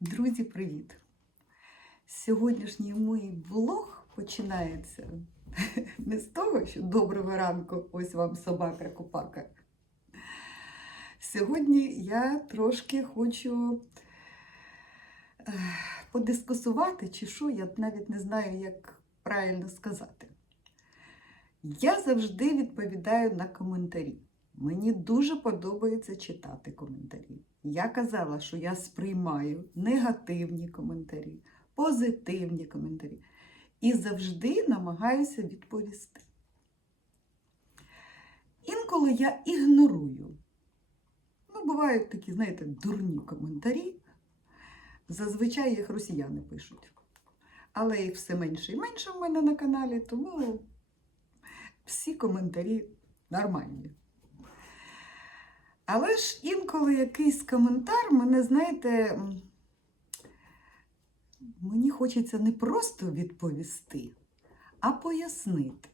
Друзі, привіт! Сьогоднішній мій влог починається не з того, що доброго ранку, ось вам собака купака. Сьогодні я трошки хочу подискусувати, чи що, я навіть не знаю, як правильно сказати. Я завжди відповідаю на коментарі. Мені дуже подобається читати коментарі. Я казала, що я сприймаю негативні коментарі, позитивні коментарі і завжди намагаюся відповісти. Інколи я ігнорую. Ну, бувають такі, знаєте, дурні коментарі. Зазвичай їх росіяни пишуть. Але їх все менше і менше в мене на каналі, тому всі коментарі нормальні. Але ж інколи якийсь коментар мене, знаєте, мені хочеться не просто відповісти, а пояснити.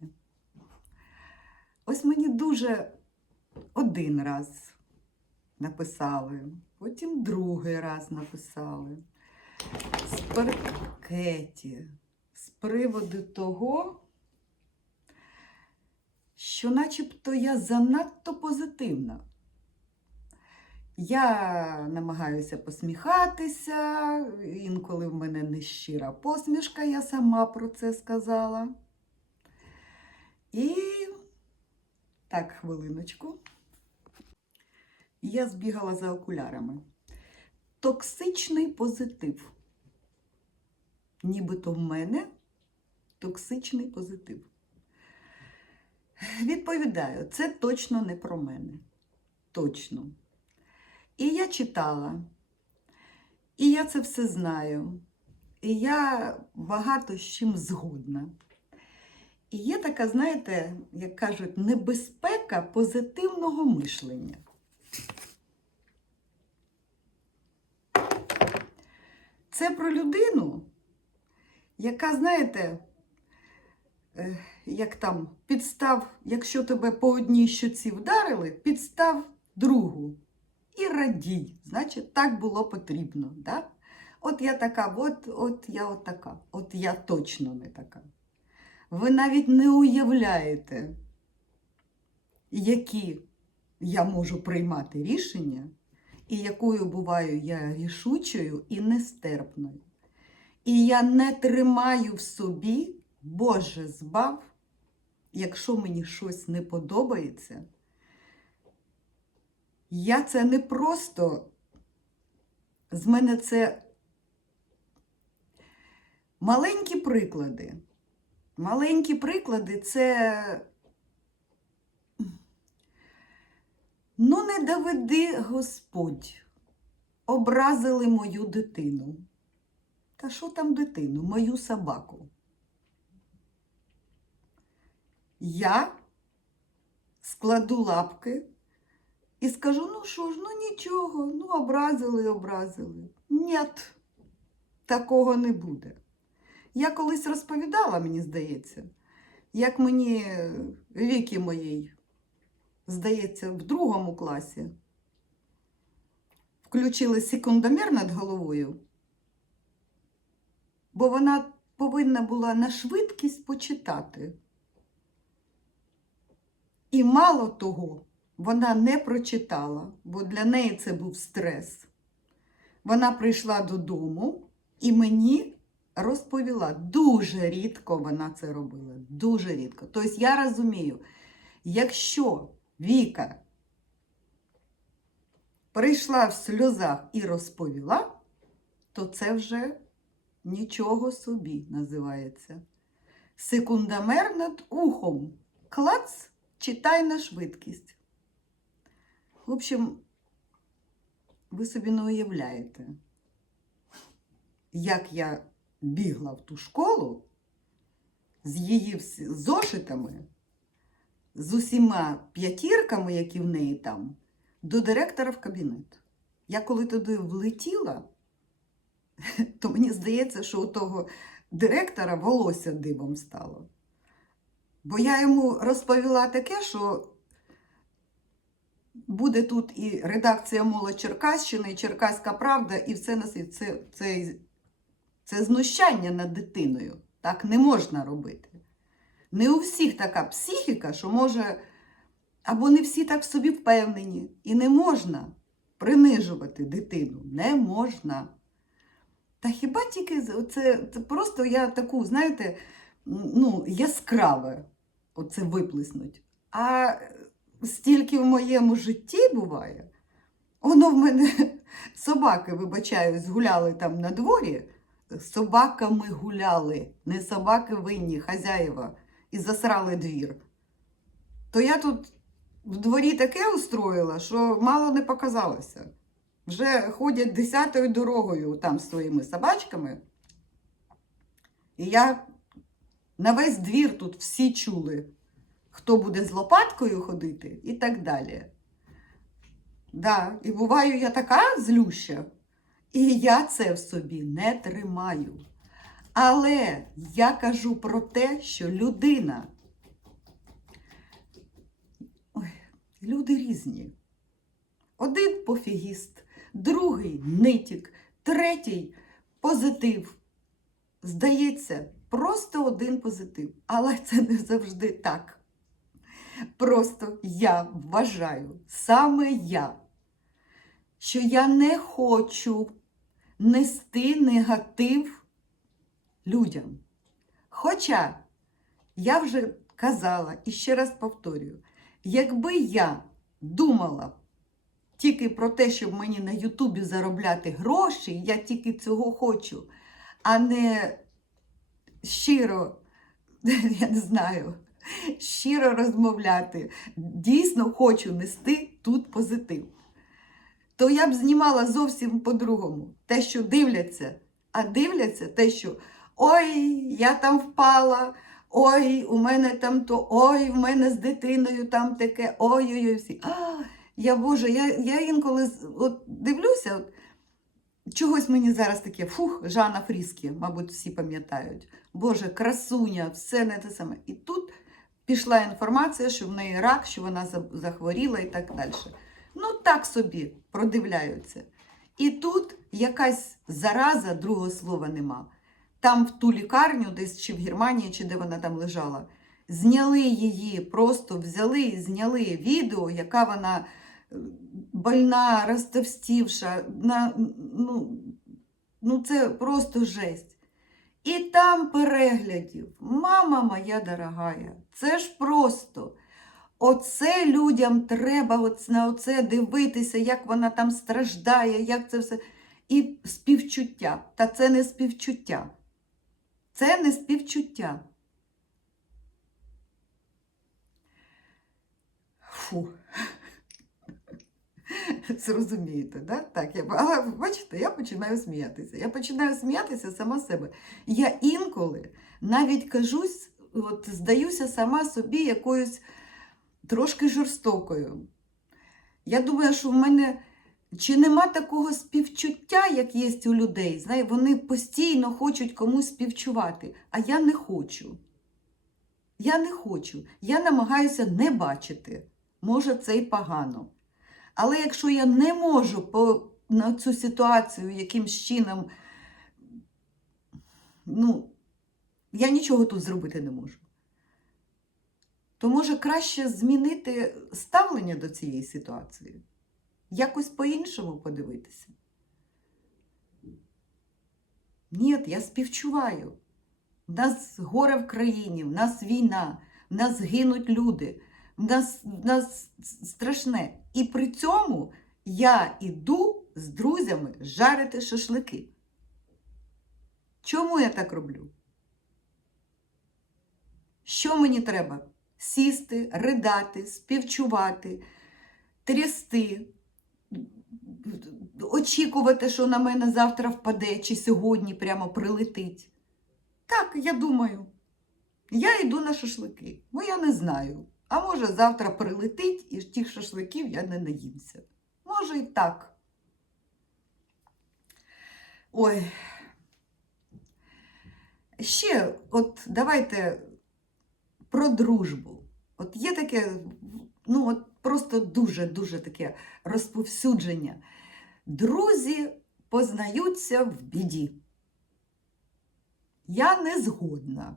Ось мені дуже один раз написали, потім другий раз написали. З паркеті, з приводу того, що начебто я занадто позитивна. Я намагаюся посміхатися, інколи в мене нещира посмішка, я сама про це сказала. І так, хвилиночку. Я збігала за окулярами. Токсичний позитив. Нібито в мене токсичний позитив. Відповідаю, це точно не про мене. Точно. І я читала, і я це все знаю. І я багато з чим згодна. І є така, знаєте, як кажуть, небезпека позитивного мишлення. Це про людину, яка, знаєте, е, як там підстав, якщо тебе по одній щоці вдарили, підстав другу і радій. Значить, так було потрібно. Да? От я така, от, от я от така, от я точно не така. Ви навіть не уявляєте, які я можу приймати рішення, і якою буваю я рішучою і нестерпною. І я не тримаю в собі, Боже збав, якщо мені щось не подобається. Я це не просто, з мене це маленькі приклади. Маленькі приклади це. Ну, не доведи Господь, образили мою дитину. Та що там дитину? Мою собаку. Я складу лапки і скажу, ну що ж, ну нічого, ну образили, образили. Нет, такого не буде. Я колись розповідала, мені здається, як мені віки моїй, здається, в другому класі включили секундомер над головою, бо вона повинна була на швидкість почитати. І мало того, вона не прочитала, бо для неї це був стрес. Вона прийшла додому і мені розповіла. Дуже рідко вона це робила. Дуже рідко. Тобто я розумію, якщо Віка прийшла в сльозах і розповіла, то це вже нічого собі називається. Секундомер над ухом. Клац, читай на швидкість. В общем, ви собі не уявляєте, як я бігла в ту школу з її зошитами, з усіма п'ятірками, які в неї там, до директора в кабінет. Я коли туди влетіла, то мені здається, що у того директора волосся дибом стало. Бо я йому розповіла таке, що буде тут і редакція Молодь Черкащини, і Черкаська Правда, і все на світ. Це, це, це знущання над дитиною. Так не можна робити. Не у всіх така психіка, що може, або не всі так в собі впевнені. І не можна принижувати дитину. Не можна. Та хіба тільки це, це просто я таку, знаєте, ну, яскраве оце виплеснуть. А стільки в моєму житті буває, воно в мене собаки, вибачаюсь, гуляли там на дворі, собаками гуляли, не собаки винні, хазяєва, і засрали двір. То я тут в дворі таке устроїла, що мало не показалося. Вже ходять десятою дорогою там з своїми собачками. І я на весь двір тут всі чули, хто буде з лопаткою ходити і так далі. Да, і буваю я така злюща, і я це в собі не тримаю. Але я кажу про те, що людина. Ой, люди різні. Один пофігіст, другий нитік, третій позитив. Здається, просто один позитив. Але це не завжди так. Просто я вважаю, саме я, що я не хочу нести негатив людям. Хоча я вже казала і ще раз повторюю, якби я думала тільки про те, щоб мені на Ютубі заробляти гроші, я тільки цього хочу, а не щиро, я не знаю, щиро розмовляти, дійсно хочу нести тут позитив. То я б знімала зовсім по-другому. Те, що дивляться, а дивляться те, що ой, я там впала, ой, у мене там то, ой, в мене з дитиною там таке, ой-ой-ой, всі. А, я Боже, я, я інколи от дивлюся, от, чогось мені зараз таке, фух, Жанна Фріскі, мабуть, всі пам'ятають. Боже, красуня, все не те саме. І тут пішла інформація, що в неї рак, що вона захворіла і так далі. Ну, так собі продивляються. І тут якась зараза, другого слова нема. Там в ту лікарню, десь чи в Германії, чи де вона там лежала, зняли її, просто взяли і зняли відео, яка вона е, больна, розтовстівша. На, ну, ну, це просто жесть. І там переглядів. Мама моя дорогая, це ж просто. Оце людям треба от на оце дивитися, як вона там страждає, як це все. І співчуття. Та це не співчуття. Це не співчуття. Фу. Зрозумієте, да? так? Я, але бачите, я починаю сміятися. Я починаю сміятися сама себе. Я інколи навіть кажусь, от здаюся сама собі якоюсь трошки жорстокою. Я думаю, що в мене чи нема такого співчуття, як є у людей. Знає, вони постійно хочуть комусь співчувати, а я не хочу. Я не хочу. Я намагаюся не бачити. Може, це й погано. Але якщо я не можу по, на цю ситуацію якимсь чином, ну, я нічого тут зробити не можу. То може краще змінити ставлення до цієї ситуації, якось по-іншому подивитися. Ні, я співчуваю. В нас горе в країні, в нас війна, в нас гинуть люди, в нас, в нас страшне. І при цьому я іду з друзями жарити шашлики. Чому я так роблю? Що мені треба? Сісти, ридати, співчувати, трясти, очікувати, що на мене завтра впаде, чи сьогодні прямо прилетить. Так, я думаю, я йду на шашлики, бо я не знаю. А може, завтра прилетить і тих шашликів я не наїмся. Може і так. Ой. Ще, от давайте про дружбу. От є таке, ну от просто дуже-дуже таке розповсюдження. Друзі познаються в біді. Я не згодна.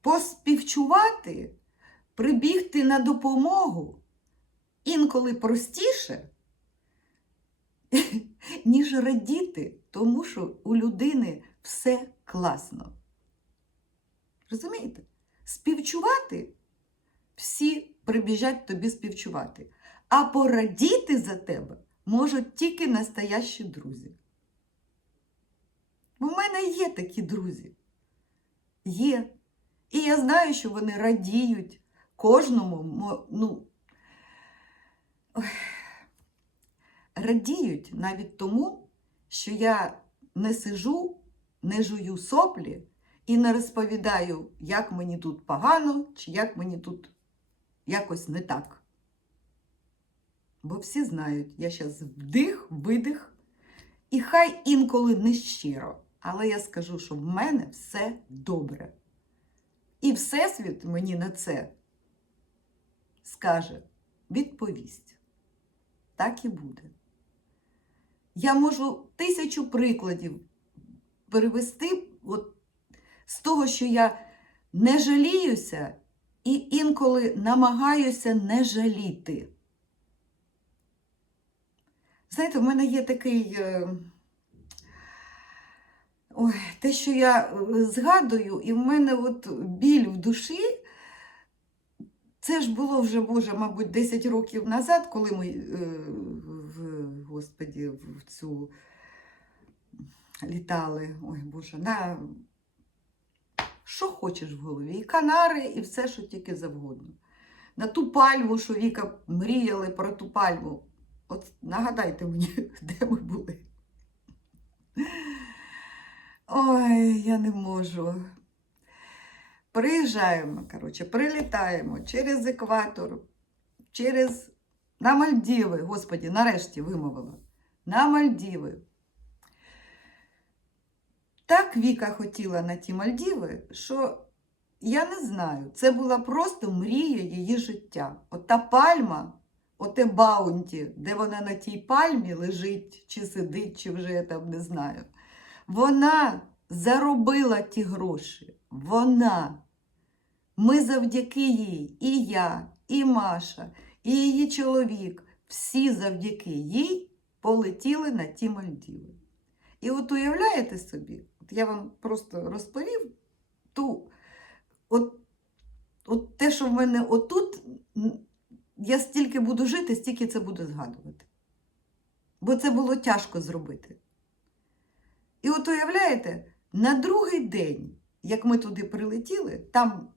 Поспівчувати, прибігти на допомогу інколи простіше, ніж радіти, тому що у людини все класно. Розумієте? Співчувати всі прибіжать тобі співчувати. А порадіти за тебе можуть тільки настоящі друзі. У мене є такі друзі. Є. І я знаю, що вони радіють кожному, ну, радіють навіть тому, що я не сижу, не жую соплі і не розповідаю, як мені тут погано, чи як мені тут якось не так. Бо всі знають, я зараз вдих, видих, і хай інколи не щиро, але я скажу, що в мене все добре. І Всесвіт мені на це скаже, відповість. Так і буде. Я можу тисячу прикладів перевести от, з того, що я не жаліюся і інколи намагаюся не жаліти. Знаєте, в мене є такий. е, Ой, те, що я е, згадую, і в мене от біль в душі, це ж було вже, Боже, мабуть, 10 років назад, коли ми, е, в, Господі, в цю літали. Ой, Боже, на що хочеш в голові. І канари, і все, що тільки завгодно. На ту пальму, що Віка мріяли про ту пальму. От нагадайте мені, де ми були. Ой, я не можу. Приїжджаємо, коротше, прилітаємо через екватор, через на Мальдіви, господі, нарешті вимовила. На Мальдіви. Так Віка хотіла на ті Мальдіви, що я не знаю, це була просто мрія її життя. Ота пальма, оте баунті, де вона на тій пальмі лежить, чи сидить, чи вже я там не знаю. Вона заробила ті гроші. Вона. Ми завдяки їй, і я, і Маша, і її чоловік, всі завдяки їй полетіли на ті Мальдіви. І от уявляєте собі, от я вам просто розповів ту, от, от те, що в мене отут, я стільки буду жити, стільки це буду згадувати. Бо це було тяжко зробити. І от уявляєте, на другий день, як ми туди прилетіли, там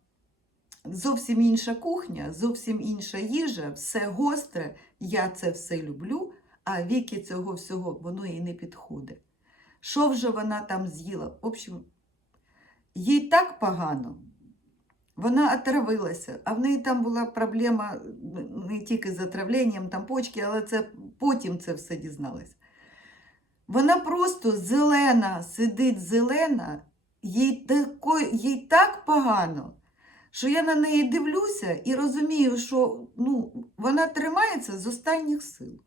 зовсім інша кухня, зовсім інша їжа, все гостре, я це все люблю, а віки цього всього воно їй не підходить. Що вже вона там з'їла? В общем, їй так погано. Вона отравилася, а в неї там була проблема не тільки з отравленням, там почки, але це потім це все дізналась. Вона просто зелена, сидить зелена, їй, тако, їй так погано, що я на неї дивлюся і розумію, що ну, вона тримається з останніх сил.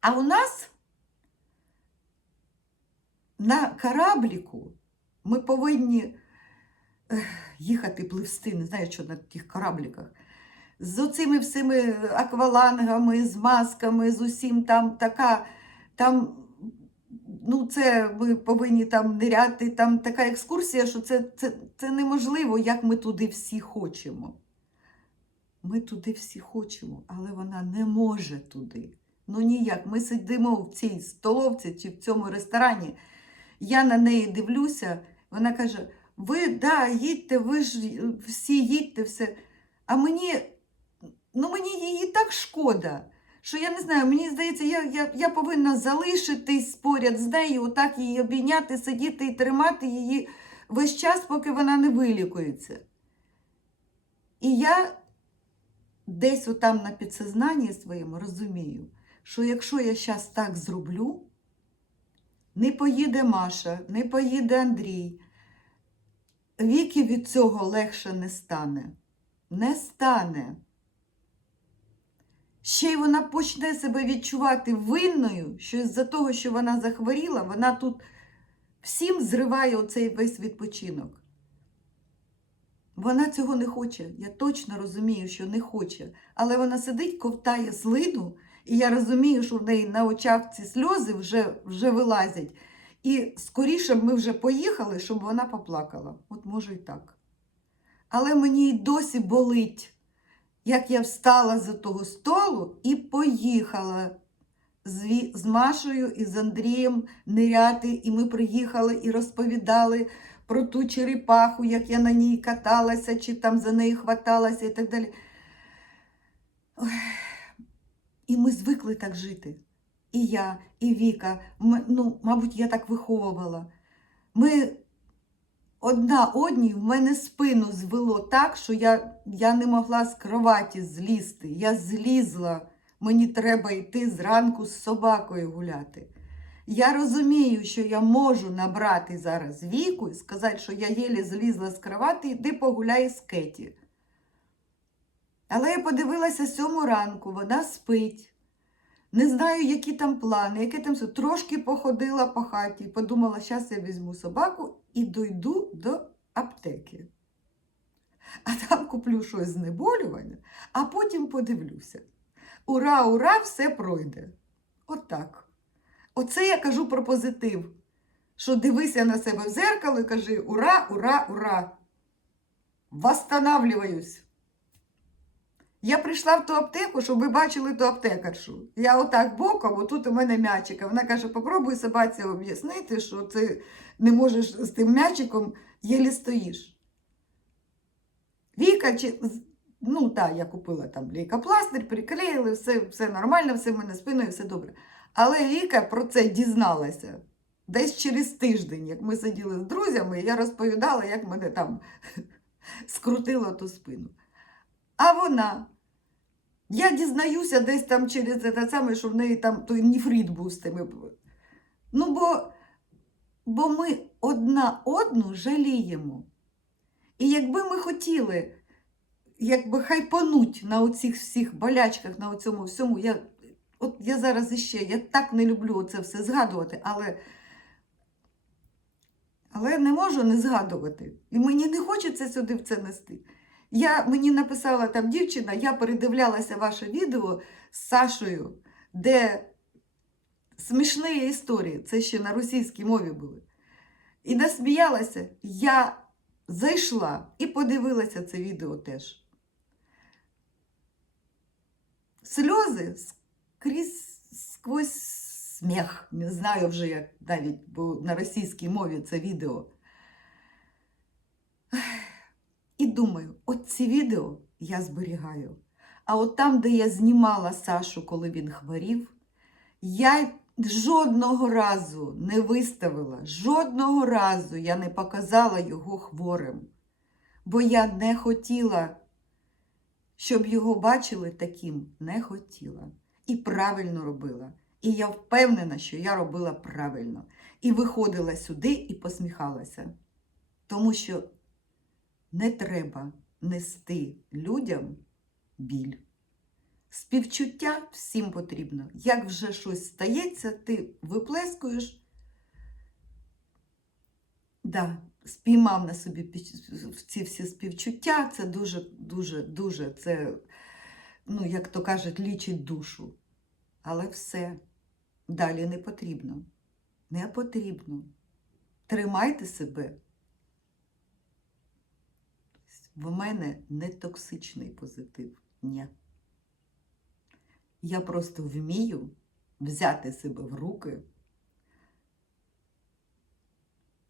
А у нас на корабліку ми повинні їхати пливсти, не знаю, що на тих корабліках. З оцими всіми аквалангами, з масками, з усім там така, там, ну це ми повинні там ниряти, там така екскурсія, що це, це, це неможливо, як ми туди всі хочемо. Ми туди всі хочемо, але вона не може туди. Ну ніяк. Ми сидимо в цій столовці чи в цьому ресторані. Я на неї дивлюся, вона каже: ви да, їдьте, ви ж е, всі їдьте, все. А мені, ну мені її так шкода, що я не знаю, мені здається, я, я, я повинна залишитись поряд з нею, отак її обійняти, сидіти і тримати її весь час, поки вона не вилікується. І я десь отам на підсознанні своєму розумію, що якщо я зараз так зроблю, не поїде Маша, не поїде Андрій, віки від цього легше не стане. не стане. Ще й вона почне себе відчувати винною, що з-за того, що вона захворіла, вона тут всім зриває оцей весь відпочинок. Вона цього не хоче. Я точно розумію, що не хоче. Але вона сидить, ковтає слину, і я розумію, що в неї на очах ці сльози вже, вже вилазять. І скоріше ми вже поїхали, щоб вона поплакала. От може і так. Але мені й досі болить, як я встала за того столу і поїхала з, з Машею і з Андрієм ниряти. І ми приїхали і розповідали про ту черепаху, як я на ній каталася, чи там за нею хваталася і так далі. Ой. І ми звикли так жити. І я, і Віка. Ми, ну, мабуть, я так виховувала. Ми одна одній в мене спину звело так, що я, я не могла з кроваті злізти. Я злізла. Мені треба йти зранку з собакою гуляти. Я розумію, що я можу набрати зараз віку і сказати, що я єлі злізла з кровати, іди погуляй з Кеті. Але я подивилася сьому ранку, вона спить. Не знаю, які там плани, яке там все. Трошки походила по хаті подумала, зараз я візьму собаку і дойду до аптеки. А там куплю щось знеболювання, а потім подивлюся. Ура, ура, все пройде. Отак. Оце я кажу про позитив. Що дивися на себе в зеркало і кажи ура, ура, ура. Восстанавливаюсь. Я прийшла в ту аптеку, щоб ви бачили ту аптекаршу. Я отак боком, отут у мене м'ячик. Вона каже: попробуй собаці об'яснити, що ти не можеш з тим м'ячиком єлі стоїш. Віка, чи... ну так, я купила там лейкопластир, приклеїли, все, все нормально, все в мене спиною, все добре. Але Віка про це дізналася десь через тиждень, як ми сиділи з друзями, я розповідала, як мене там скрутило ту спину. А вона. Я дізнаюся десь там через те саме, що в неї там той ніфрит був з тими. Ну, бо, бо ми одна одну жаліємо. І якби ми хотіли якби хайпануть на оцих всіх болячках, на цьому всьому, я, от я зараз іще, я так не люблю це все згадувати, але, але не можу не згадувати. І мені не хочеться сюди в це нести. Я, мені написала там дівчина, я передивлялася ваше відео з Сашою, де смішні історії, це ще на російській мові були. І насміялася, я зайшла і подивилася це відео теж. Сльози скрізь сквозь сміх. Не знаю вже, як навіть бо на російській мові це відео. І думаю, от ці відео я зберігаю. А от там, де я знімала Сашу, коли він хворів, я жодного разу не виставила, жодного разу я не показала його хворим, бо я не хотіла, щоб його бачили таким, не хотіла. І правильно робила. І я впевнена, що я робила правильно. І виходила сюди і посміхалася. Тому що не треба нести людям біль. Співчуття всім потрібно. Як вже щось стається, ти виплескуєш. Да, спіймав на собі ці всі співчуття, це дуже, дуже, дуже, це, ну, як то кажуть, лічить душу. Але все, далі не потрібно. Не потрібно. Тримайте себе. В мене не токсичний позитив. Ні. Я просто вмію взяти себе в руки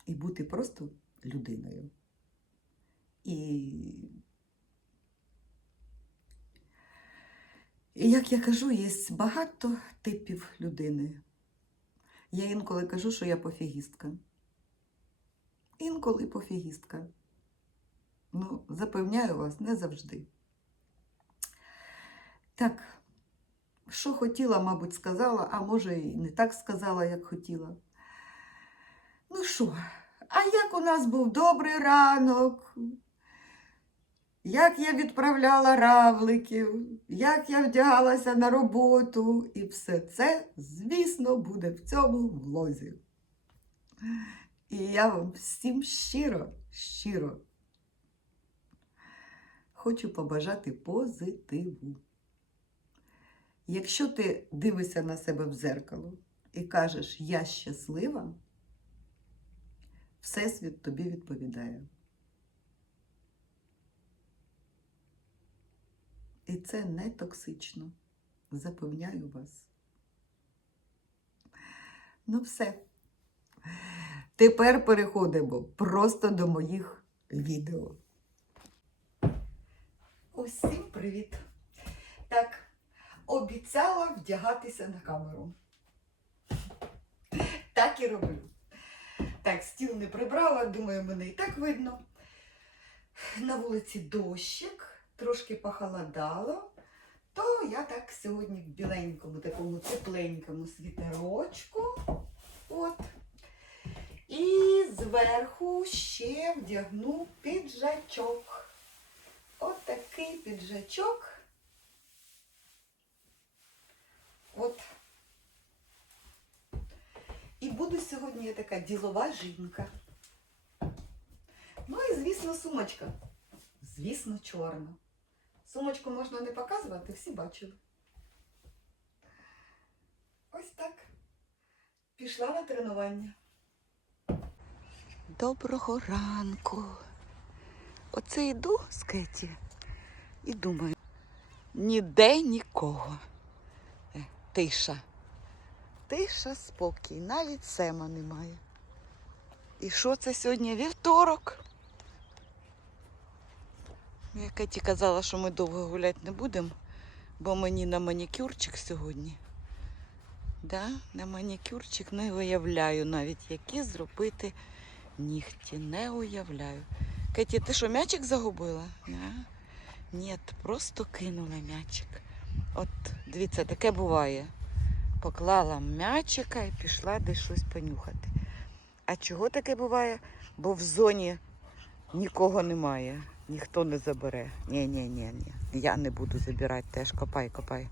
і бути просто людиною. І, і як я кажу, є багато типів людини. Я інколи кажу, що я пофігістка. Інколи пофігістка. Ну, запевняю вас, не завжди. Так, що хотіла, мабуть, сказала, а може і не так сказала, як хотіла. Ну що, а як у нас був добрий ранок? як я відправляла равликів, як я вдягалася на роботу, і все це, звісно, буде в цьому влозі. І я вам всім щиро, щиро хочу побажати позитиву. Якщо ти дивишся на себе в дзеркало і кажеш Я щаслива, Всесвіт тобі відповідає. І це не токсично. Запевняю вас. Ну, все. Тепер переходимо просто до моїх відео. Усім привіт! Так, обіцяла вдягатися на камеру. Так і роблю. Так, стіл не прибрала, думаю, мене і так видно. На вулиці дощик, трошки похолодало, то я так сьогодні в біленькому, такому тепленькому світерочку. От. І зверху ще вдягну піджачок. Такий піджачок. От. І буду сьогодні я така ділова жінка. Ну і, звісно, сумочка. Звісно, чорна. Сумочку можна не показувати, всі бачили. Ось так. Пішла на тренування. Доброго ранку. Оце йду з Кеті і думаю, ніде нікого. Е, Тиша. Тиша, спокій, навіть Сема немає. І що це сьогодні? Вівторок. Я Кеті казала, що ми довго гуляти не будемо, бо мені на манікюрчик сьогодні. Да? На манікюрчик не уявляю навіть, які зробити нігті. Не уявляю. Кеті, ти що, м'ячик загубила? Не? Ні, просто кинула м'ячик. От, дивіться, таке буває. Поклала м'ячика і пішла десь щось понюхати. А чого таке буває? Бо в зоні нікого немає, ніхто не забере. Ні, ні, ні, ні. Я не буду забирати теж. Копай, копай.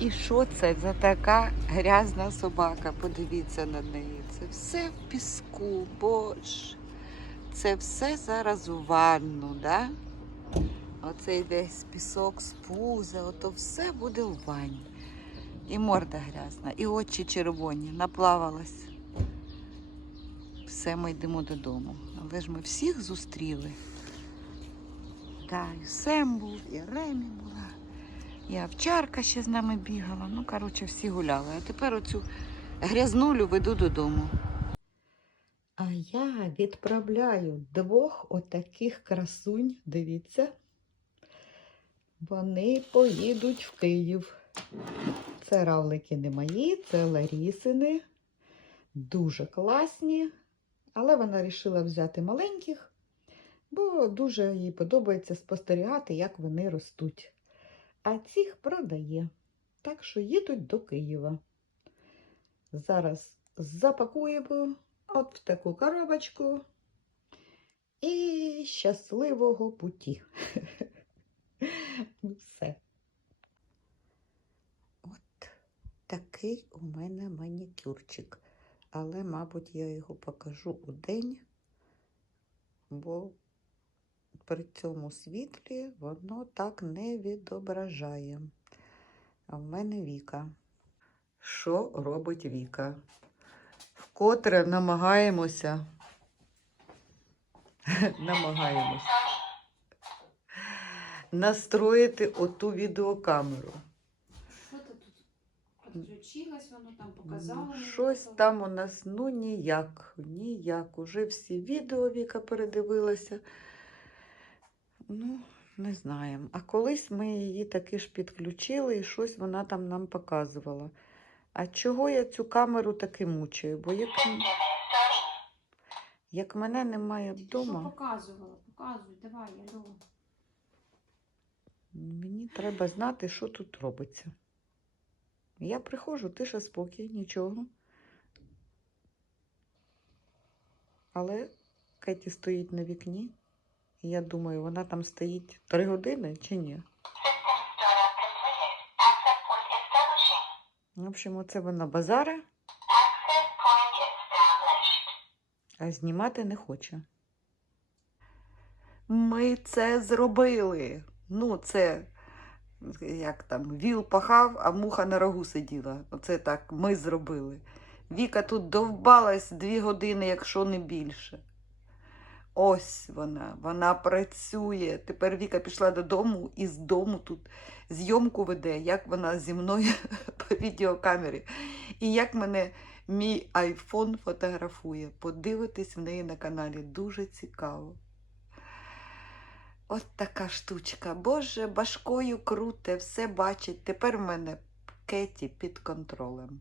І що це за така грязна собака? Подивіться на неї. Це все в піску, боже. Це все зараз у ванну, да? Оцей весь пісок з пуза, ото все буде у ванні. І морда грязна, і очі червоні, наплавалась. Все, ми йдемо додому. Але ж ми всіх зустріли. Да, і Сем був, і Ремі була, і овчарка ще з нами бігала. Ну, коротше, всі гуляли. А тепер оцю грязнулю веду додому. А я відправляю двох отаких красунь, дивіться. Вони поїдуть в Київ. Це равлики не мої, це Ларісини. Дуже класні. Але вона вирішила взяти маленьких, бо дуже їй подобається спостерігати, як вони ростуть. А цих продає. Так що їдуть до Києва. Зараз запакуємо от в таку коробочку. І щасливого путі. Ну, все. От такий у мене манікюрчик. Але, мабуть, я його покажу у день, бо при цьому світлі воно так не відображає. А в мене Віка. Що робить Віка? Вкотре намагаємося. намагаємося настроїти оту відеокамеру. Що ти тут? Підключилась, воно там показало. Щось там у нас ну ніяк, ніяк. Уже всі відео Віка передивилася. Ну, не знаємо. А колись ми її таки ж підключили і щось вона там нам показувала. А чого я цю камеру таки мучаю? Бо як, як мене немає Що вдома, показувала? Показуй, давай, алло. мені треба знати, що тут робиться. Я приходжу, тиша, спокій, нічого. Але Кеті стоїть на вікні І я думаю, вона там стоїть три години чи ні? В общем, оце вона established. а знімати не хоче. Ми це зробили. Ну, це як там, віл пахав, а муха на рогу сиділа. Оце так ми зробили. Віка тут довбалась дві години, якщо не більше. Ось вона, вона працює. Тепер Віка пішла додому і з дому тут зйомку веде, як вона зі мною по відеокамері. І як мене мій айфон фотографує. Подивитись в неї на каналі. Дуже цікаво. От така штучка. Боже, башкою круте, все бачить. Тепер в мене Кеті під контролем.